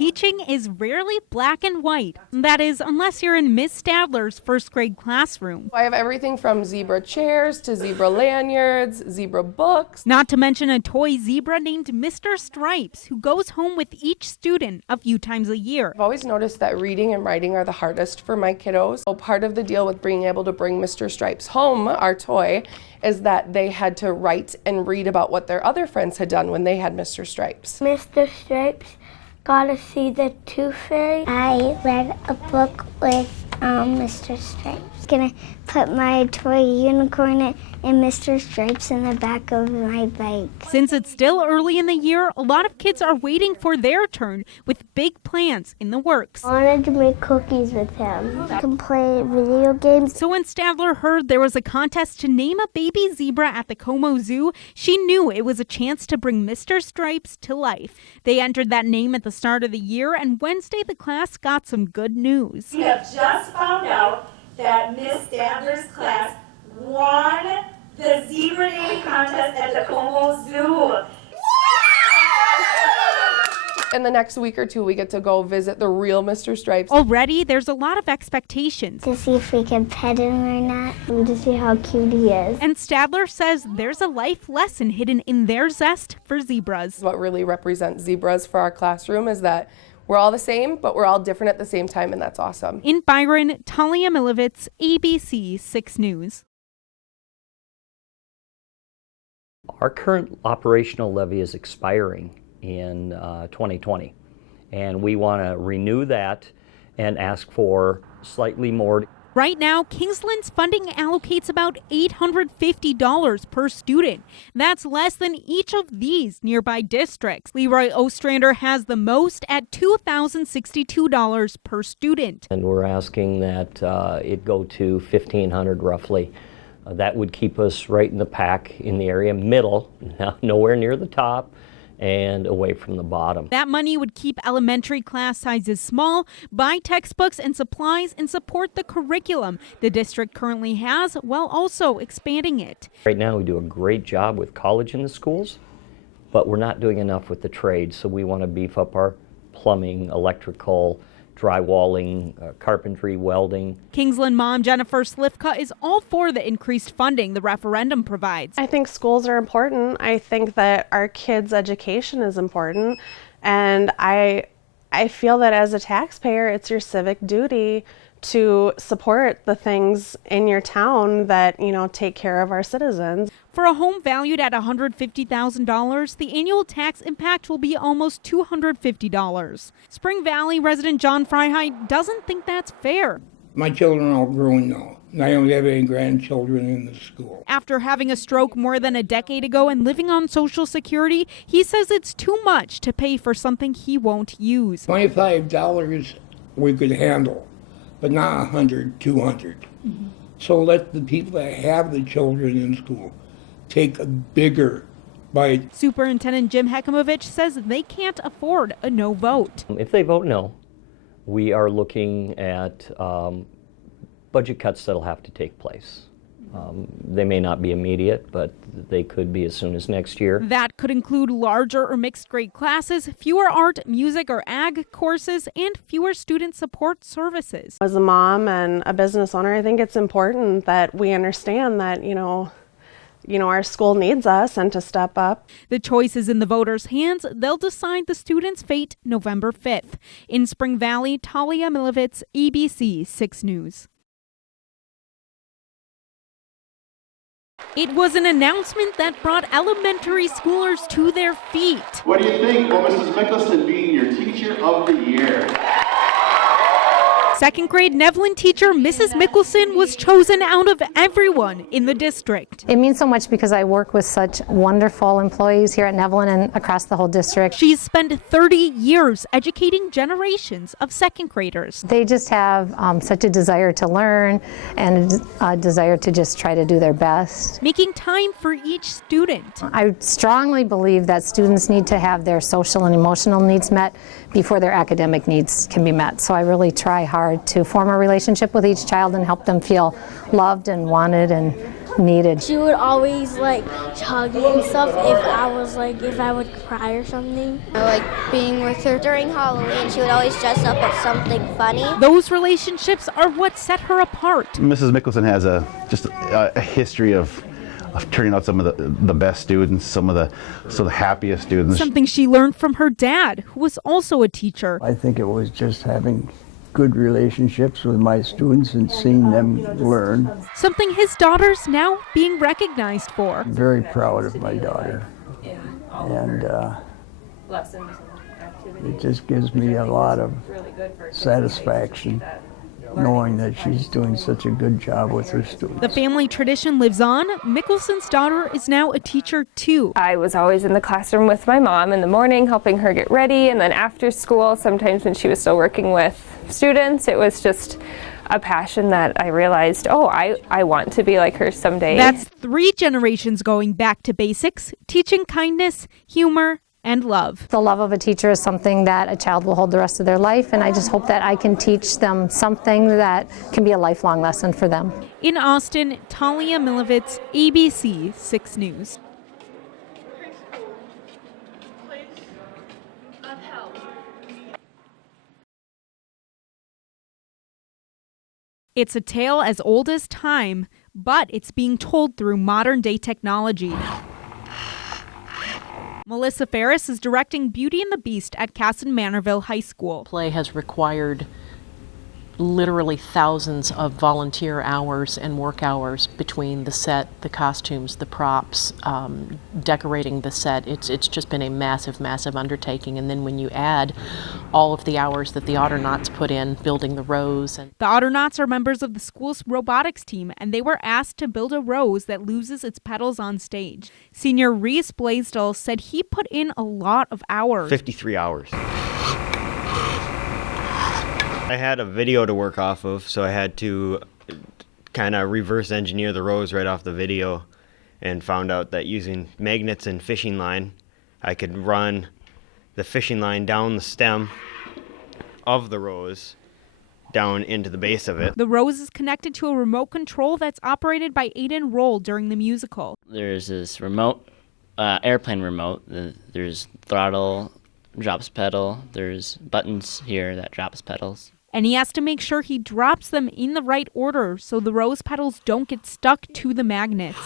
Teaching is rarely black and white. That is, unless you're in Miss Stadler's first grade classroom. I have everything from zebra chairs to zebra lanyards, zebra books. Not to mention a toy zebra named Mr. Stripes, who goes home with each student a few times a year. I've always noticed that reading and writing are the hardest for my kiddos. So part of the deal with being able to bring Mr. Stripes home, our toy, is that they had to write and read about what their other friends had done when they had Mr. Stripes. Mr. Stripes got to see the Tooth Fairy. I read a book with Mr. Stripes. Gonna put my toy unicorn and Mr. Stripes in the back of my bike. Since it's still early in the year, a lot of kids are waiting for their turn with big plans in the works. I wanted to make cookies with him. I can play video games. So when Stadler heard there was a contest to name a baby zebra at the Como Zoo, she knew it was a chance to bring Mr. Stripes to life. They entered that name at the start of the year, and Wednesday the class got some good news. We have just found out that Miss Stadler's class won the Zebra Day contest at the Como Zoo. In the next week or two, we get to go visit the real Mr. Stripes. Already, there's a lot of expectations. To see if we can pet him or not, and to see how cute he is. And Stadler says there's a life lesson hidden in their zest for zebras. What really represents zebras for our classroom is that we're all the same, but we're all different at the same time, and that's awesome. In Byron, Talia Milavetz, ABC 6 News. Our current operational levy is expiring in 2020, and we want to renew that and ask for slightly more. Right now, Kingsland's funding allocates about $850 per student. That's less than each of these nearby districts. Leroy Ostrander has the most at $2,062 per student. And we're asking that it go to $1,500 roughly. That would keep us right in the pack in the area, middle, nowhere near the top, and away from the bottom. That money would keep elementary class sizes small, buy textbooks and supplies, and support the curriculum the district currently has while also expanding it. Right now we do a great job with college in the schools, but we're not doing enough with the trades, so we want to beef up our plumbing, electrical, drywalling, carpentry, welding. Kingsland mom Jennifer Slifka is all for the increased funding the referendum provides. I think schools are important. I think that our kids' education is important. And I feel that as a taxpayer, it's your civic duty to support the things in your town that, take care of our citizens. For a home valued at $150,000, the annual tax impact will be almost $250. Spring Valley resident John Freiheit doesn't think that's fair. My children are all grown now, and I don't have any grandchildren in the school. After having a stroke more than a decade ago and living on Social Security, he says it's too much to pay for something he won't use. $25 we could handle, but not $100, $200. So let the people that have the children in school take a bigger bite. Superintendent Jim Hekimovich says they can't afford a no vote. If they vote no, we are looking at budget cuts that'll have to take place. They may not be immediate, but they could be as soon as next year. That could include larger or mixed grade classes, fewer art, music, or ag courses, and fewer student support services. As a mom and a business owner, I think it's important that we understand that, our school needs us and to step up. The choice is in the voters' hands. They'll decide the students' fate November 5th. In Spring Valley, Talia Milavetz, ABC 6 News. It was an announcement that brought elementary schoolers to their feet. What do you think? Well, Mrs. Mickelson being your Teacher of the Year. Second grade Nevlin teacher Mrs. Mickelson was chosen out of everyone in the district. It means so much because I work with such wonderful employees here at Nevlin and across the whole district. She's spent 30 years educating generations of second graders. They just have such a desire to learn and a desire to just try to do their best. Making time for each student. I strongly believe that students need to have their social and emotional needs met before their academic needs can be met. So I really try hard to form a relationship with each child and help them feel loved and wanted and needed. She would always like hug me and stuff if I would cry or something. I like being with her. During Halloween, she would always dress up as something funny. Those relationships are what set her apart. Mrs. Mickelson has just a history of turning out some of the best students, some of the happiest students. Something she learned from her dad, who was also a teacher. I think it was just having good relationships with my students and seeing them learn. Something his daughter's now being recognized for. I'm very proud of my daughter. And it just gives me a lot of satisfaction knowing that she's doing such a good job with her students. The family tradition lives on. Mickelson's daughter is now a teacher too. I was always in the classroom with my mom in the morning, helping her get ready, and then after school, sometimes when she was still working with students, it was just a passion that I realized, I want to be like her someday. That's 3 generations going back to basics, teaching kindness, humor, and love. The love of a teacher is something that a child will hold the rest of their life, and I just hope that I can teach them something that can be a lifelong lesson for them. In Austin, Talia Milavetz, ABC 6 News. It's a tale as old as time, but it's being told through modern-day technology. Melissa Ferris is directing Beauty and the Beast at Casson Manorville High School. Play has required literally thousands of volunteer hours and work hours between the set, the costumes, the props, decorating the set. It's just been a massive, massive undertaking. And then when you add all of the hours that the Autouts put in building the rose. The Autouts are members of the school's robotics team, and they were asked to build a rose that loses its petals on stage. Senior Reese Blaisdell said he put in a lot of hours. 53 hours. I had a video to work off of, so I had to kind of reverse engineer the rose right off the video, and found out that using magnets and fishing line, I could run the fishing line down the stem of the rose down into the base of it. The rose is connected to a remote control that's operated by Aiden Roll during the musical. There's this remote, airplane remote. There's throttle, drops pedal. There's buttons here that drops pedals. And he has to make sure he drops them in the right order so the rose petals don't get stuck to the magnets.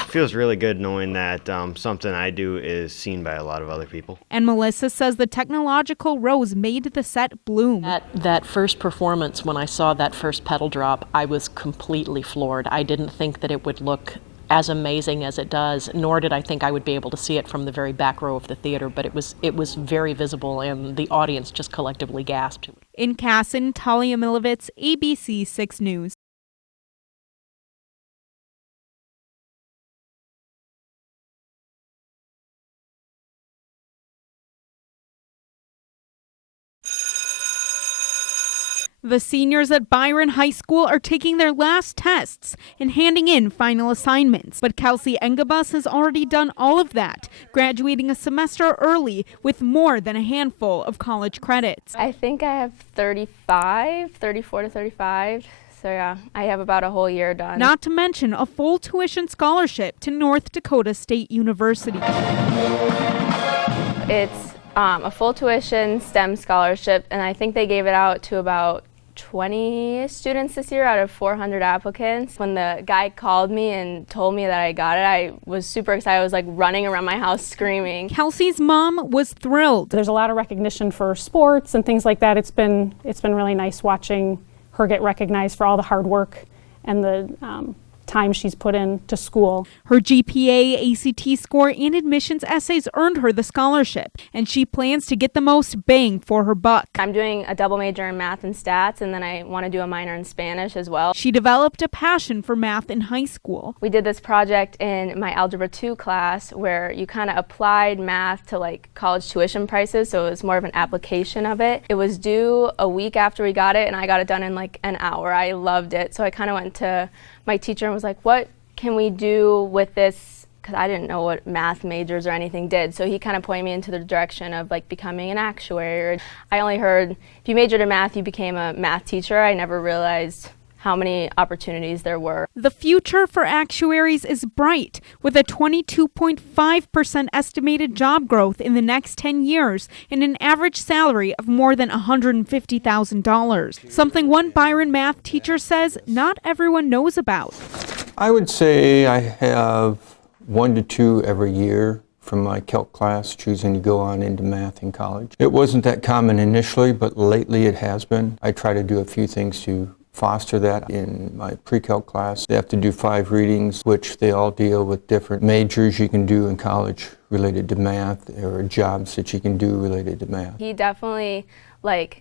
It feels really good knowing that something I do is seen by a lot of other people. And Melissa says the technological rose made the set bloom. That first performance, when I saw that first petal drop, I was completely floored. I didn't think that it would look as amazing as it does, nor did I think I would be able to see it from the very back row of the theater, but it was very visible, and the audience just collectively gasped. In Casson, Talia Milavetz, ABC 6 News. The seniors at Byron High School are taking their last tests and handing in final assignments. But Kelsey Engabus has already done all of that, graduating a semester early with more than a handful of college credits. I think I have 34 to 35. So yeah, I have about a whole year done. Not to mention a full tuition scholarship to North Dakota State University. It's a full tuition STEM scholarship, and I think they gave it out to about 20 students this year out of 400 applicants. When the guy called me and told me that I got it, I was super excited. I was like running around my house screaming. Kelsey's mom was thrilled. There's a lot of recognition for sports and things like that. It's been really nice watching her get recognized for all the hard work and the time she's put into school. Her GPA, ACT score, and admissions essays earned her the scholarship, and she plans to get the most bang for her buck. I'm doing a double major in math and stats, and then I want to do a minor in Spanish as well. She developed a passion for math in high school. We did this project in my Algebra 2 class where you kind of applied math to like college tuition prices, so it was more of an application of it. It was due a week after we got it, and I got it done in like an hour. I loved it, so I kind of went to my teacher and was like, what can we do with this? Because I didn't know what math majors or anything did. So he kind of pointed me into the direction of like becoming an actuary. I only heard if you majored in math, you became a math teacher. I never realized how many opportunities there were. The future for actuaries is bright, with a 22.5% estimated job growth in the next 10 years and an average salary of more than $150,000. Something one Byron math teacher says not everyone knows about. I would say I have 1 to 2 every year from my calc class choosing to go on into math in college. It wasn't that common initially, but lately it has been. I try to do a few things to foster that. In my pre-calc class, they have to do 5 readings, which they all deal with different majors you can do in college related to math, or jobs that you can do related to math. He definitely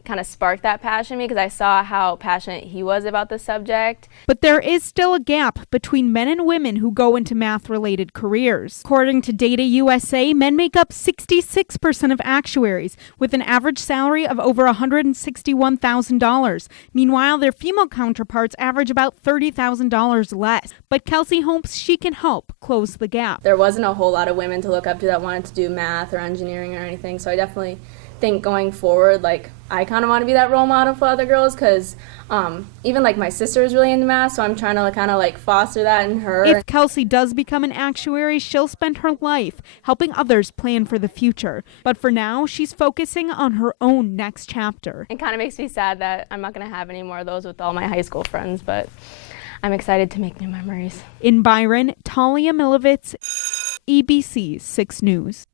kind of sparked that passion in me, because I saw how passionate he was about the subject. But there is still a gap between men and women who go into math-related careers. According to Data USA, men make up 66% of actuaries, with an average salary of over $161,000. Meanwhile, their female counterparts average about $30,000 less. But Kelsey hopes she can help close the gap. There wasn't a whole lot of women to look up to that wanted to do math or engineering or anything, so I definitely think going forward, I kind of want to be that role model for other girls, because even my sister is really into math, so I'm trying to kind of foster that in her. If Kelsey does become an actuary, she'll spend her life helping others plan for the future. But for now, she's focusing on her own next chapter. It kind of makes me sad that I'm not going to have any more of those with all my high school friends, but I'm excited to make new memories. In Byron, Talia Milavetz, ABC 6 News.